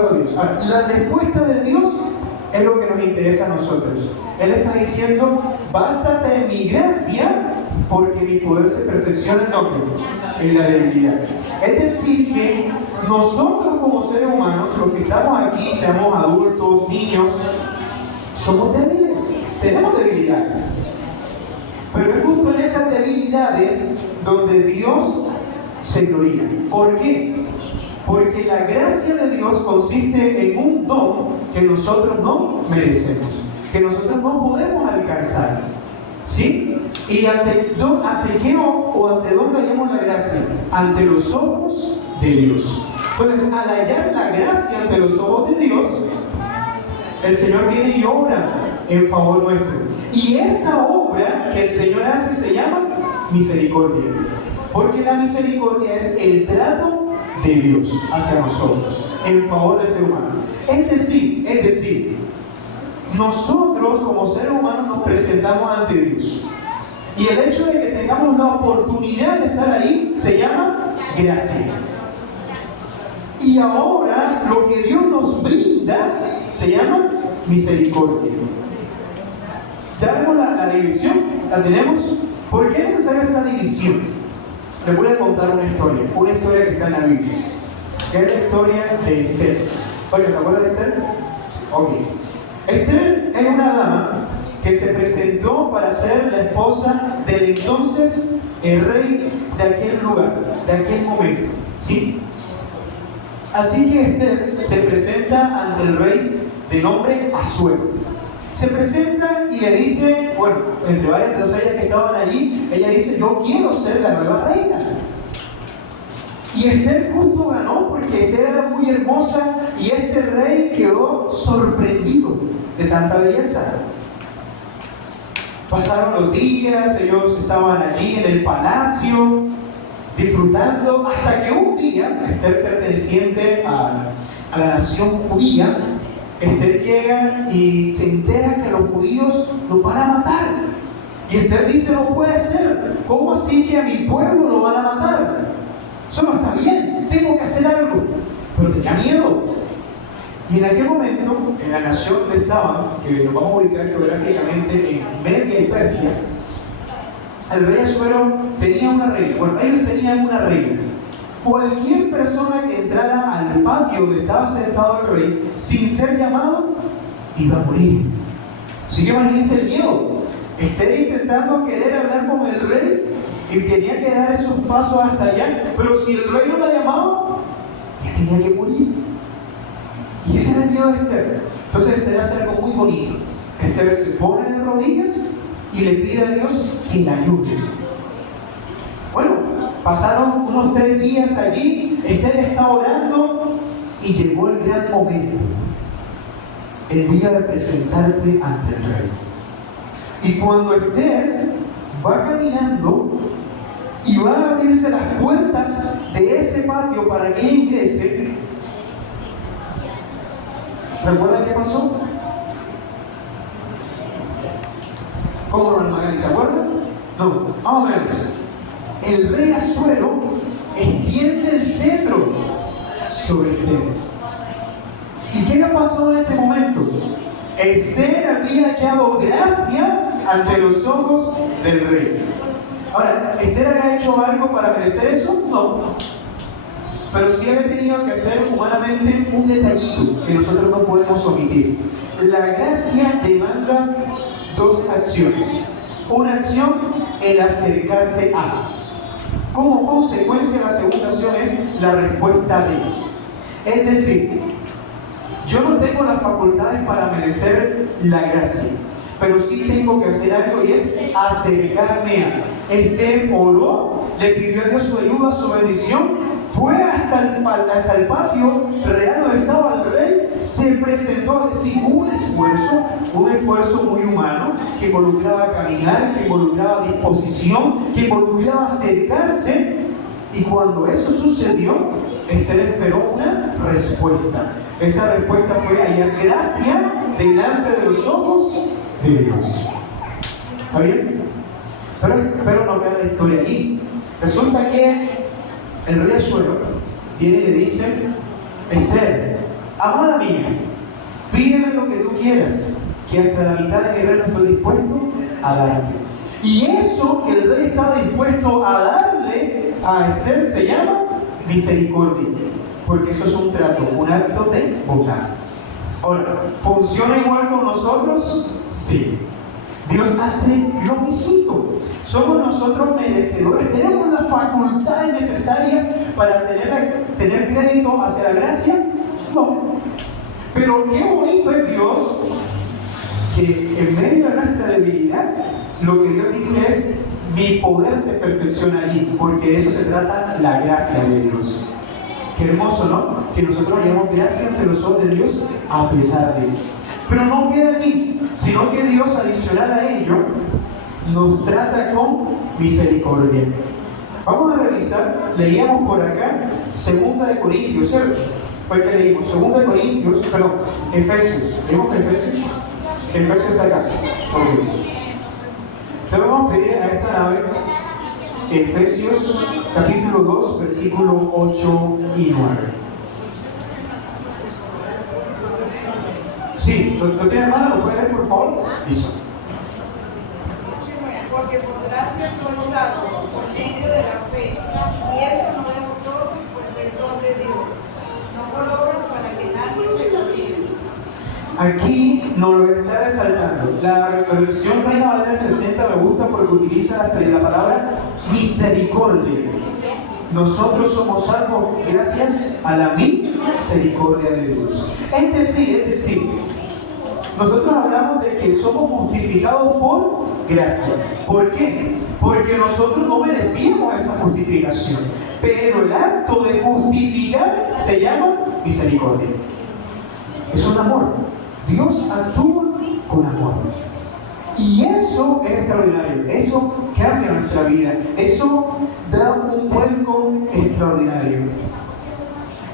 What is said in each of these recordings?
algo a Dios. Ahora, la respuesta de Dios es lo que nos interesa a nosotros. Él está diciendo, bástate de mi gracia, porque mi poder se perfecciona en la debilidad. Es decir, que nosotros como seres humanos, los que estamos aquí, seamos adultos, niños, somos débiles, tenemos debilidades. Pero es justo en esas debilidades donde Dios se gloria. ¿Por qué? Porque la gracia de Dios consiste en un don que nosotros no merecemos, que nosotros no podemos alcanzar. ¿Sí? ¿Y ante qué o ante dónde hallamos la gracia? Ante los ojos de Dios. Entonces, al hallar la gracia ante los ojos de Dios, el Señor viene y obra en favor nuestro. Y esa obra que el Señor hace se llama misericordia. Porque la misericordia es el trato de Dios hacia nosotros, en favor del ser humano. Es decir, nosotros como seres humanos nos presentamos ante Dios. Y el hecho de que tengamos la oportunidad de estar ahí se llama gracia. Y ahora lo que Dios nos brinda se llama misericordia. Ya vemos la división, ¿la tenemos? ¿Por qué es necesaria esta división? Les voy a contar una historia que está en la Biblia, que es la historia de Esther. Oye, ¿te acuerdas de Esther? Ok. Esther era una dama que se presentó para ser la esposa del entonces el rey de aquel lugar, de aquel momento. ¿Sí? Así que Esther se presenta ante el rey de nombre Asuero. Se presenta y le dice, bueno, entre varias de ellas que estaban allí, ella dice, yo quiero ser la nueva reina. Y Esther justo ganó porque Esther era muy hermosa y este rey quedó sorprendido de tanta belleza. Pasaron los días, ellos estaban allí en el palacio, disfrutando, hasta que un día, Esther perteneciente a la nación judía, Esther llega y se entera que los judíos los van a matar. Y Esther dice, no puede ser, ¿cómo así que a mi pueblo lo van a matar? Eso no está bien, tengo que hacer algo. Pero tenía miedo. Y en aquel momento, en la nación donde estaban, que nos vamos a ubicar geográficamente en Media y Persia, el rey Asuero tenía una reina. Bueno, ellos tenían una reina. Cualquier persona que entrara al patio donde estaba sentado el rey, sin ser llamado, iba a morir. Así que imagínense el miedo. Esther intentando querer hablar con el rey y tenía que dar esos pasos hasta allá, pero si el rey no la llamaba, ella tenía que morir. Y ese era el miedo de Esther. Entonces Esther hace algo muy bonito. Esther se pone de rodillas y le pide a Dios que la ayude. Bueno, pasaron unos 3 días allí, Esther está orando y llegó el gran momento, el día de presentarte ante el rey. Y cuando Esther va caminando y va a abrirse las puertas de ese patio para que ella ingrese, ¿recuerdan qué pasó? ¿Cómo lo Magali? ¿Se acuerdan? No, más o menos. El rey Asuero extiende el cetro sobre Esther. ¿Y qué ha pasado en ese momento? Esther había hallado gracia ante los ojos del rey. Ahora, ¿Esther había hecho algo para merecer eso? No. Pero sí había tenido que hacer humanamente un detallito que nosotros no podemos omitir. La gracia demanda 2 acciones. Una acción, el acercarse a. Como consecuencia, la segunda acción es la respuesta de. Es decir, yo no tengo las facultades para merecer la gracia, pero sí tengo que hacer algo y es acercarme a. Esther oró, le pidió a Dios su ayuda, su bendición, fue hasta el patio real donde estaba el rey, se presentó, es decir, un esfuerzo muy humano que involucraba caminar, que involucraba disposición, que involucraba acercarse, y cuando eso sucedió, Esther esperó una respuesta. Esa respuesta fue hallar gracia delante de los ojos de Dios. ¿Está bien? Pero no queda la historia allí. Resulta que el rey Asuero viene y le dice, Esther, amada mía, pídeme lo que tú quieras, que hasta la mitad de mi reino estoy dispuesto a darte. Y eso que el rey estaba dispuesto a darle a Esther se llama misericordia, porque eso es un trato, un acto de bondad. Ahora, ¿funciona igual con nosotros? Sí. Dios hace lo mismo. ¿Somos nosotros merecedores? ¿Tenemos las facultades necesarias para tener crédito hacia la gracia? No. Pero qué bonito es Dios, que en medio de nuestra debilidad, lo que Dios dice es: mi poder se perfecciona allí, porque de eso se trata la gracia de Dios. Qué hermoso, ¿no? Que nosotros hallamos gracia ante los ojos de Dios a pesar de él. Pero no queda aquí, sino que Dios, adicional a ello, nos trata con misericordia. Vamos a revisar, leíamos por acá 2 Corintios, ¿cierto? Fue que leímos 2 Corintios, perdón, Efesios. ¿Leímos Efesios? Efesios está acá. Ok. Entonces vamos a pedir a esta nave Efesios capítulo 2, versículo 8 y 9. Sí, ¿lo tiene hermana? ¿Lo puede leer, por favor? Listo. Porque por gracia sois salvos por medio de la fe, y esto no de vosotros, pues es don de Dios, no por obras para que nadie se gloríe. Aquí nos lo está resaltando. La versión Reina Valera del 60 me gusta porque utiliza la palabra misericordia. Nosotros somos salvos gracias a la misericordia de Dios. Es decir, nosotros hablamos de que somos justificados por gracia. ¿Por qué? Porque nosotros no merecíamos esa justificación. Pero el acto de justificar se llama misericordia. Es un amor. Dios actúa con amor. Y eso es extraordinario. Eso cambia nuestra vida. Eso da un vuelco extraordinario.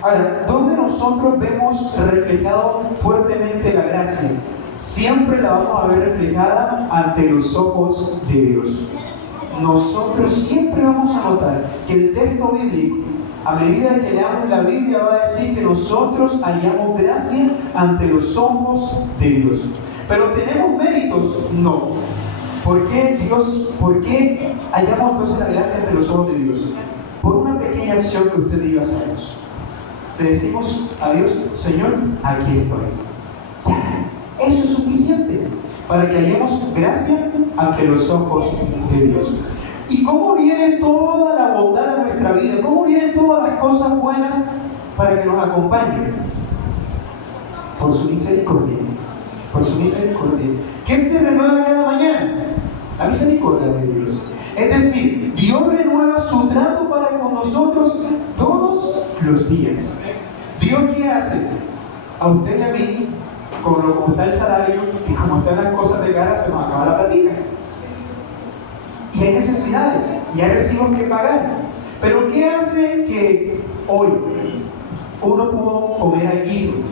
Ahora, ¿dónde nosotros vemos reflejado fuertemente la gracia? Siempre la vamos a ver reflejada ante los ojos de Dios. Nosotros siempre vamos a notar que el texto bíblico, a medida que leamos la Biblia, va a decir que nosotros hallamos gracia ante los ojos de Dios. ¿Pero tenemos méritos? No. ¿Por qué hallamos entonces la gracia ante los ojos de Dios? Por una pequeña acción que usted y yo hacemos. Le decimos a Dios: Señor, aquí estoy. Ya, eso es suficiente para que hallemos gracia ante los ojos de Dios. ¿Y cómo viene toda la bondad de nuestra vida? ¿Cómo vienen todas las cosas buenas para que nos acompañen? Por su misericordia. Por su misericordia. ¿Qué se renueva cada mañana? La misericordia de Dios. Es decir, Dios renueva su trato para con nosotros todos los días. ¿Dios qué hace? A usted y a mí, como está el salario y como están las cosas de cara, se nos acaba la platica. Y hay necesidades, y hay recibos que pagar. Pero ¿qué hace que hoy uno pudo comer allí?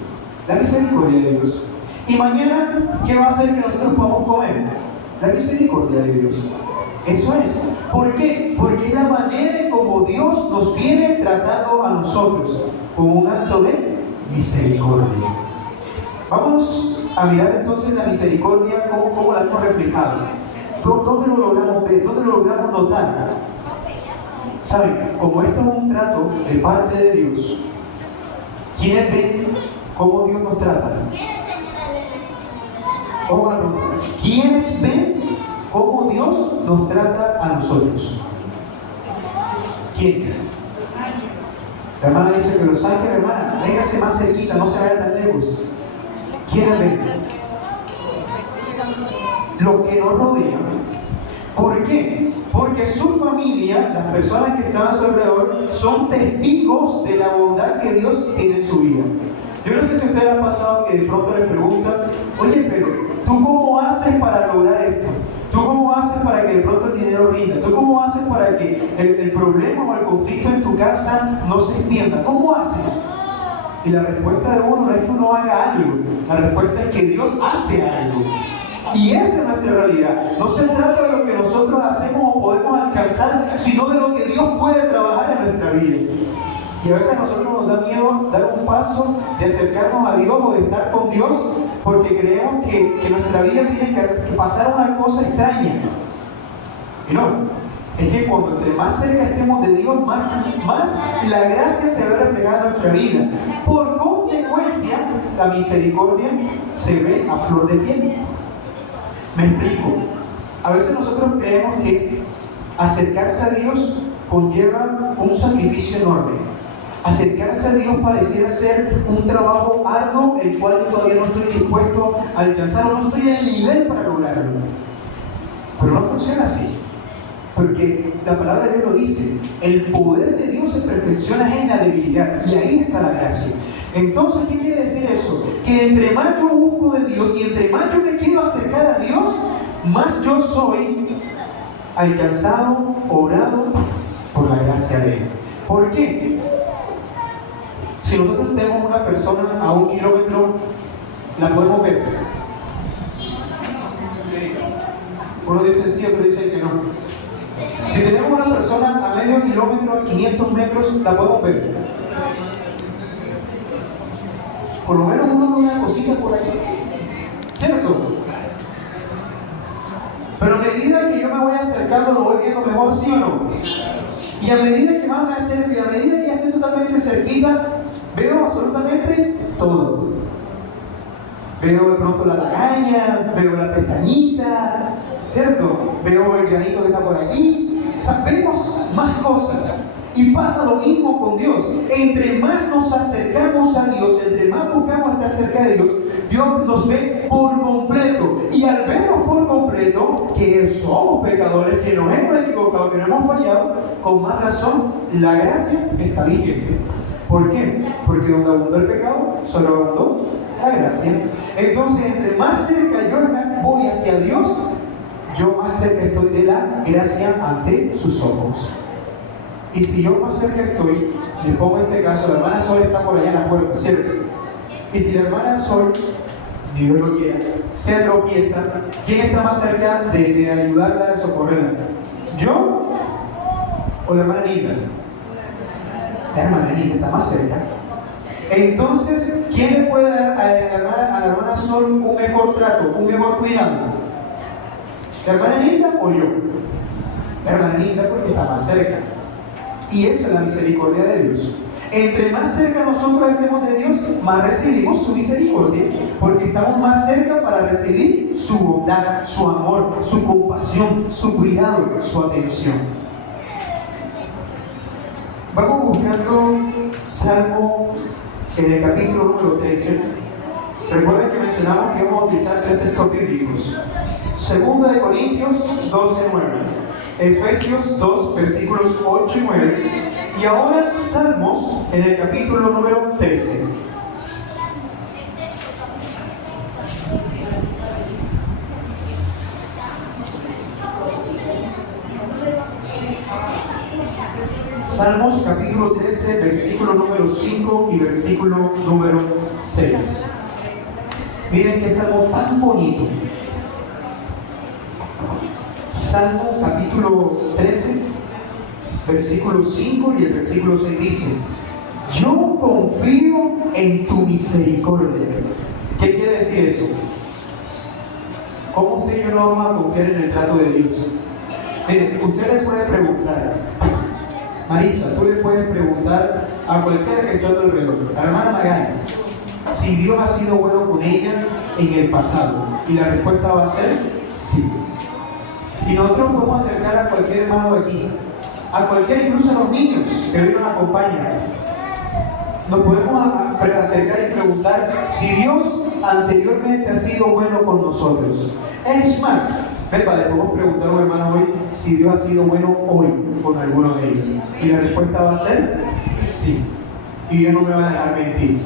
La misericordia de Dios. Y mañana, ¿qué va a hacer que nosotros podamos comer? La misericordia de Dios. Eso es. ¿Por qué? Porque es la manera en como Dios nos viene tratando a nosotros, con un acto de misericordia. Vamos a mirar entonces la misericordia, cómo la hemos reflejado. ¿Dónde lo logramos ver? ¿Dónde lo logramos notar? ¿Saben? Como esto es un trato de parte de Dios, ¿quiénes ven cómo Dios nos trata? Vamos a la pregunta. ¿Quiénes ven cómo Dios nos trata a nosotros? ¿Quiénes? La hermana dice que los ángeles, hermana, véngase más cerquita, no se vaya tan lejos. ¿Quiénes ven? Lo que nos rodea. ¿Por qué? Porque su familia, las personas que están a su alrededor, son testigos de la bondad que Dios tiene en su vida. Yo no sé si a ustedes les ha pasado que de pronto les preguntan: oye, pero ¿tú cómo haces para lograr esto? ¿Tú cómo haces para que de pronto el dinero rinda? ¿Tú cómo haces para que el problema o el conflicto en tu casa no se extienda? ¿Cómo haces? Y la respuesta de uno no es que uno haga algo, la respuesta es que Dios hace algo. Y esa es nuestra realidad. No se trata de lo que nosotros hacemos o podemos alcanzar, sino de lo que Dios puede trabajar en nuestra vida. Y a veces nosotros nos nos da miedo dar un paso de acercarnos a Dios o de estar con Dios porque creemos que nuestra vida tiene que pasar una cosa extraña. Y no, es que cuando entre más cerca estemos de Dios, más la gracia se ve reflejada en nuestra vida. Por consecuencia, la misericordia se ve a flor de piel. Me explico. A veces nosotros creemos que acercarse a Dios conlleva un sacrificio enorme. Acercarse a Dios pareciera ser un trabajo arduo, el cual yo todavía no estoy dispuesto a alcanzar o no estoy en el nivel para lograrlo. Pero no funciona así. Porque la palabra de Dios lo dice, el poder de Dios se perfecciona en la debilidad, y ahí está la gracia. Entonces, ¿qué quiere decir eso? Que entre más yo busco de Dios y entre más yo me quiero acercar a Dios, más yo soy alcanzado, obrado por la gracia de Él. ¿Por qué? Si nosotros tenemos una persona a 1 kilómetro, ¿la podemos ver? Uno dice sí, otro dice que no. Si tenemos una persona a medio kilómetro, a 500 metros, ¿la podemos ver? Por lo menos uno ve una cosita por aquí, ¿cierto? Pero a medida que yo me voy acercando, lo voy viendo mejor, ¿sí o no? Y a medida que más me acerco y a medida que ya estoy totalmente cerquita, veo absolutamente todo. Veo de pronto la lagaña, veo la pestañita, ¿cierto? Veo el granito que está por aquí. O sea, vemos más cosas. Y pasa lo mismo con Dios. Entre más nos acercamos a Dios, entre más buscamos estar cerca de Dios, Dios nos ve por completo. Y al vernos por completo, que somos pecadores, que nos hemos equivocado, que nos hemos fallado, con más razón, la gracia está vigente. ¿Por qué? Porque donde abundó el pecado, solo abundó la gracia. Entonces, entre más cerca yo voy hacia Dios, yo más cerca estoy de la gracia ante sus ojos. Y si yo más cerca estoy, les pongo este caso, la hermana Sol está por allá en la puerta, ¿cierto? Y si la hermana Sol, Dios lo quiera, se tropieza, ¿quién está más cerca de ayudarla, de socorrerla? ¿Yo o la hermana Nilda? La hermana Nilda está más cerca. Entonces, ¿quién le puede dar a la hermana Sol un mejor trato, un mejor cuidado? ¿La hermana Nilda o yo? La hermana Nilda porque está más cerca. Y esa es la misericordia de Dios. Entre más cerca nosotros estemos de Dios, más recibimos su misericordia, porque estamos más cerca para recibir su bondad, su amor, su compasión, su cuidado, su atención. Vamos buscando Salmo en el capítulo número 13. Recuerden que mencionamos que vamos a utilizar 3 textos bíblicos. 2 de Corintios 12:9. Efesios 2, versículos 8 y 9. Y ahora Salmos en el capítulo número 13. Salmos capítulo 13, versículo número 5 y versículo número 6. Miren qué salmo tan bonito. Salmo capítulo 13, versículo 5 y el versículo 6 dice: yo confío en tu misericordia. ¿Qué quiere decir eso? ¿Cómo usted y yo no vamos a confiar en el trato de Dios? Mire, usted le puede preguntar, Marisa, tú le puedes preguntar a cualquiera que esté a tu alrededor, a la hermana Magana, si Dios ha sido bueno con ella en el pasado. Y la respuesta va a ser sí. Y nosotros podemos acercar a cualquier hermano de aquí, a cualquier, incluso a los niños que hoy nos acompañan. Nos podemos acercar y preguntar si Dios anteriormente ha sido bueno con nosotros. Es más, le podemos preguntar a un hermano hoy si Dios ha sido bueno hoy con alguno de ellos. Y la respuesta va a ser sí. Y Dios no me va a dejar mentir.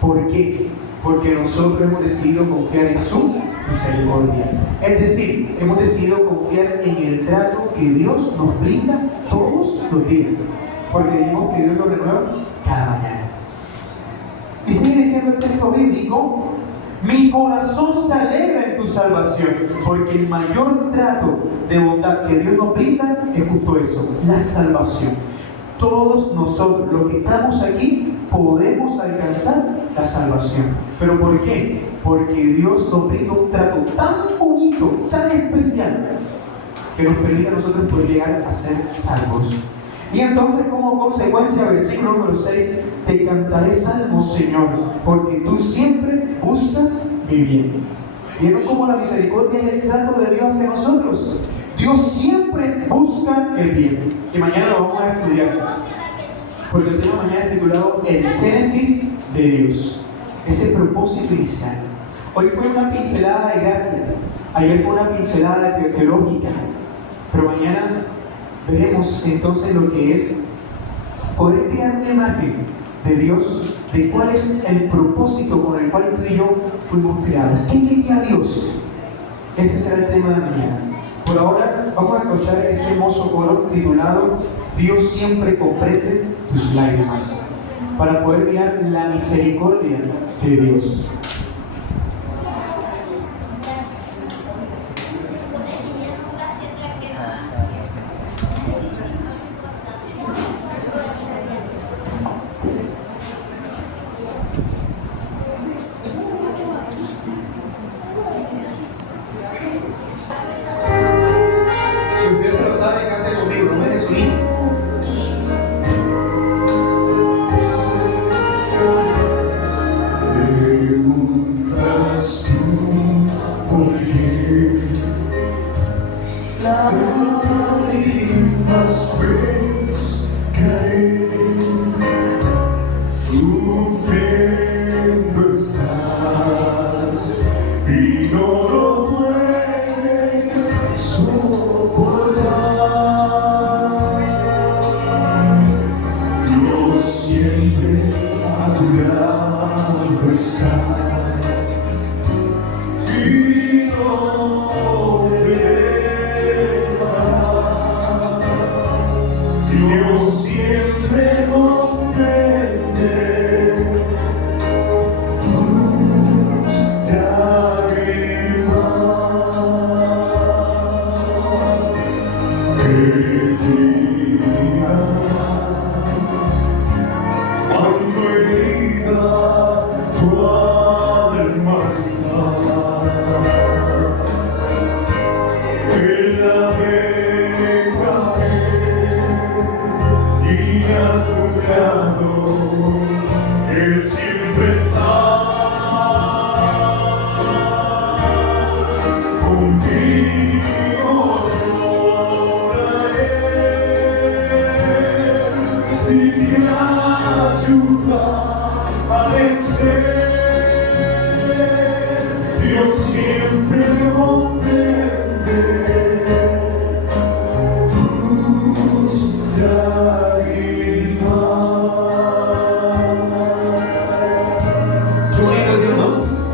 ¿Por qué? Porque nosotros hemos decidido confiar en su misericordia. Es decir, hemos decidido confiar en el trato que Dios nos brinda todos los días. Porque dijimos que Dios lo renueva cada mañana. Y sigue diciendo el texto bíblico: mi corazón se alegra en tu salvación, porque el mayor trato de bondad que Dios nos brinda es justo eso, la salvación. Todos nosotros, los que estamos aquí, podemos alcanzar la salvación. ¿Pero por qué? Porque Dios nos brinda un trato tan bonito, tan especial, que nos permite a nosotros poder llegar a ser salvos. Y entonces, como consecuencia, versículo número 6, te cantaré salmos, Señor, porque tú siempre buscas mi bien. ¿Vieron cómo la misericordia es el trato de Dios hacia nosotros? Dios siempre busca el bien. Y mañana lo vamos a estudiar, porque el tema mañana es titulado El Génesis de Dios. Ese propósito inicial. Hoy fue una pincelada de gracia, ayer fue una pincelada teológica, pero mañana veremos entonces lo que es poder crear una imagen de Dios, de cuál es el propósito con el cual tú y yo fuimos creados. ¿Qué quería Dios? Ese será el tema de mañana. Por ahora vamos a escuchar este hermoso coro titulado Dios siempre comprende tus lágrimas, para poder mirar la misericordia de Dios. Si usted se lo sabe, cante conmigo, no me desuní. Lágrimas ves caer, sufriendo estás y no lo puedes soportar. Dios siempre a tu lado está. Dios siempre comprende tus lágrimas. Herida, cuando herida tu alma está, Él la ve caer y a tu lado Él siempre está. Contigo lloraré y te ayuda a vencer. Dios siempre comprende tus lágrimas. Qué bonito Dios, ¿no?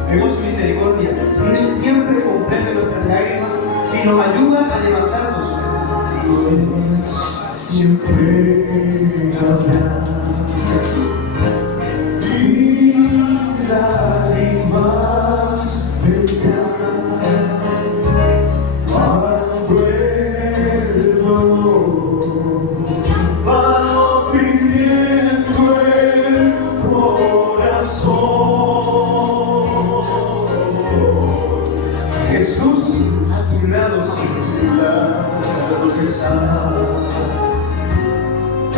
Vemos su misericordia. Él siempre comprende nuestras lágrimas y nos ayuda a levantarnos. Pues siempre habrá y lágrimas vendrán cuando el dolor va oprimiendo el corazón. Jesús a tu lado siempre. Claro que está.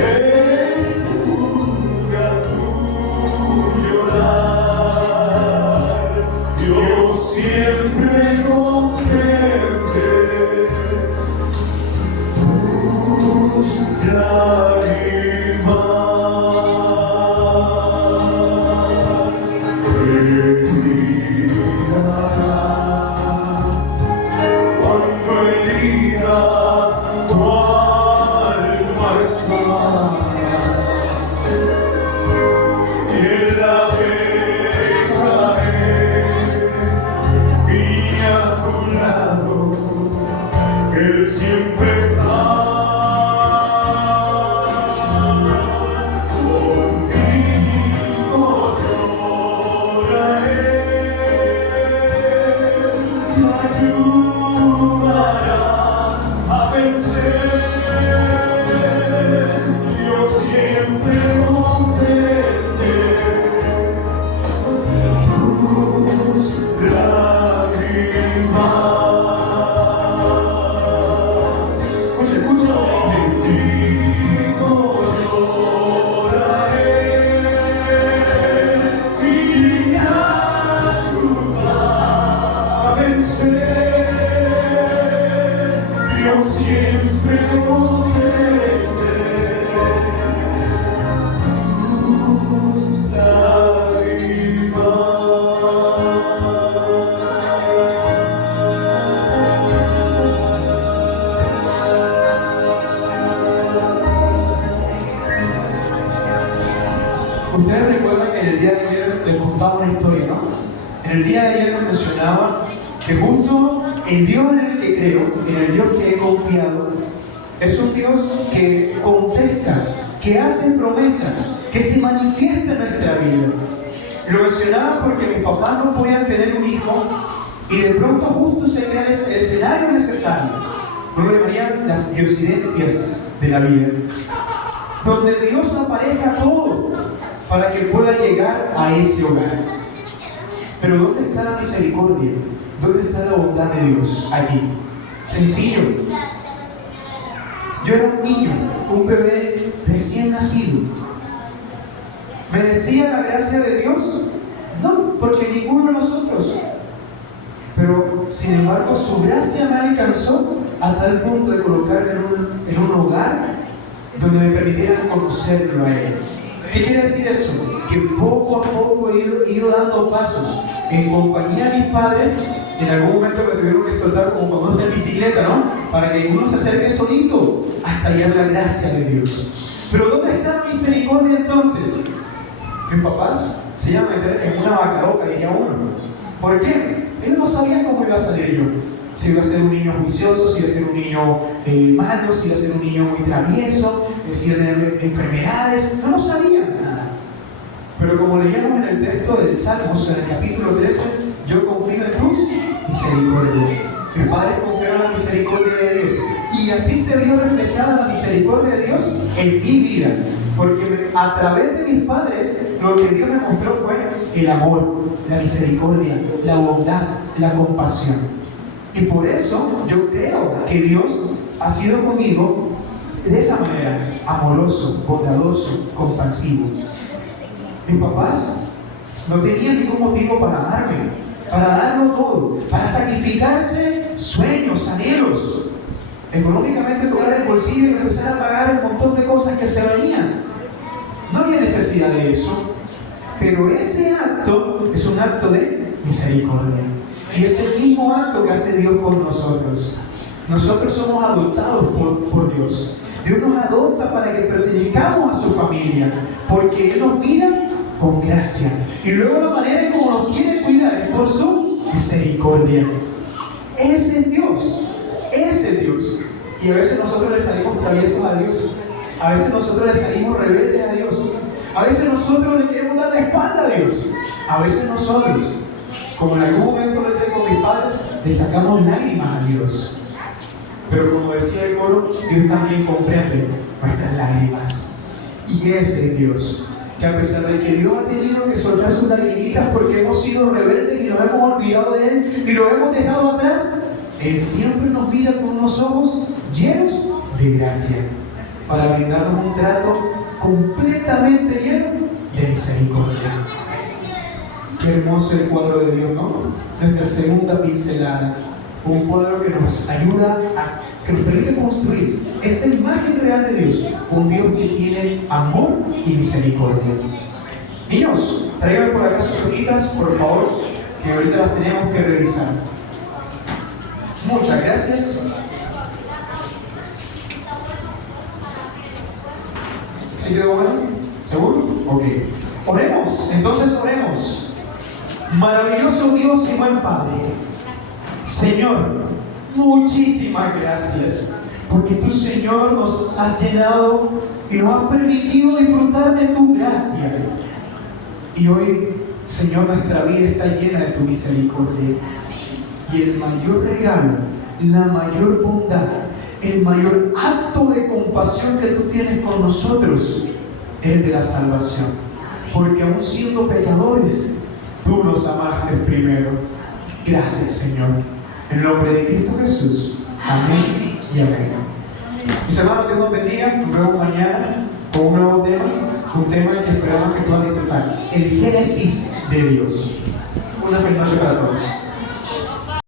En lugar tu llorar, Dios siempre comprende tus lágrimas. Cuando herida tu alma está, Él la ve caer y a tu lado Él siempre está. Contigo lloraré y ayudará a vencer. Dios siempre comprende En el día de ayer nos mencionaba que justo el Dios en el que creo, en el Dios que he confiado, es un Dios que contesta, que hace promesas, que se manifiesta en nuestra vida. Lo mencionaba porque mis papás no podían tener un hijo y de pronto justo se crea el escenario necesario. Yo lo llamaría las diosidencias de la vida, donde Dios aparezca todo para que pueda llegar a ese hogar. Pero ¿dónde está la misericordia? ¿Dónde está la bondad de Dios? Allí. Sencillo. Yo era un niño, un bebé recién nacido. ¿Merecía la gracia de Dios? No, porque ninguno de nosotros. Pero, sin embargo, su gracia me alcanzó hasta el punto de colocarme en un hogar donde me permitieran conocerlo a Él. ¿Qué quiere decir eso? Que poco a poco he ido dando pasos en compañía de mis padres. En algún momento me tuvieron que soltar como cuando uno está en bicicleta, ¿no? Para que uno se acerque solito hasta hallar la gracia de Dios. Pero ¿dónde está la misericordia entonces? Mis papás se iban a meter en una vaca loca, diría uno. ¿Por qué? Ellos no sabían cómo iba a salir yo. Si iba a ser un niño juicioso, si iba a ser un niño malo, si iba a ser un niño muy travieso, si iba a tener enfermedades. No lo sabían nada. Pero como leíamos en el texto del Salmos, en el capítulo 13, yo confío en tus misericordias. Mis padres confiaron en la misericordia de Dios. Y así se vio reflejada la misericordia de Dios en mi vida. Porque a través de mis padres, lo que Dios me mostró fue el amor, la misericordia, la bondad, la compasión. Y por eso yo creo que Dios ha sido conmigo de esa manera, amoroso, bondadoso, compasivo. Mis papás no tenían ningún motivo para amarme, para darlo todo, para sacrificarse sueños, anhelos, económicamente tocar el bolsillo y empezar a pagar un montón de cosas que se venían. No había necesidad de eso, pero ese acto es un acto de misericordia. Y es el mismo acto que hace Dios con nosotros. Nosotros somos adoptados por Dios. Dios nos adopta para que pertenezcamos a su familia, porque Él nos mira con gracia. Y luego la manera en cómo nos quiere cuidar es por su misericordia. Ese es Dios. Ese es Dios. Y a veces nosotros le salimos traviesos a Dios. A veces nosotros le salimos rebeldes a Dios. A veces nosotros le queremos dar la espalda a Dios. A veces nosotros, como en algún momento lo hice con mis padres, le sacamos lágrimas a Dios. Pero como decía el coro, Dios también comprende nuestras lágrimas. Y ese es Dios, que a pesar de que Dios ha tenido que soltar sus lagrimitas porque hemos sido rebeldes y nos hemos olvidado de Él y lo hemos dejado atrás, Él siempre nos mira con unos ojos llenos de gracia, para brindarnos un trato completamente lleno de misericordia. Qué hermoso el cuadro de Dios, ¿no? Nuestra segunda pincelada. Un cuadro que nos ayuda que nos permite construir esa imagen real de Dios. Un Dios que tiene amor y misericordia. Niños, traigan por acá sus hojitas, por favor, que ahorita las tenemos que revisar. Muchas gracias. ¿Sí quedó bueno? ¿Seguro? Ok. Oremos, entonces oremos. Maravilloso Dios y buen Padre, Señor, muchísimas gracias, porque tú, Señor, nos has llenado y nos has permitido disfrutar de tu gracia. Y hoy, Señor, nuestra vida está llena de tu misericordia. Y el mayor regalo, la mayor bondad, el mayor acto de compasión que tú tienes con nosotros es el de la salvación. Porque aún siendo pecadores, tú nos amaste primero. Gracias, Señor. En el nombre de Cristo Jesús. Amén y amén. Mis hermanos, Dios nos bendiga. Nos vemos mañana con un nuevo tema. Un tema que esperamos que puedan disfrutar. El Génesis de Dios. Una feliz noche para todos.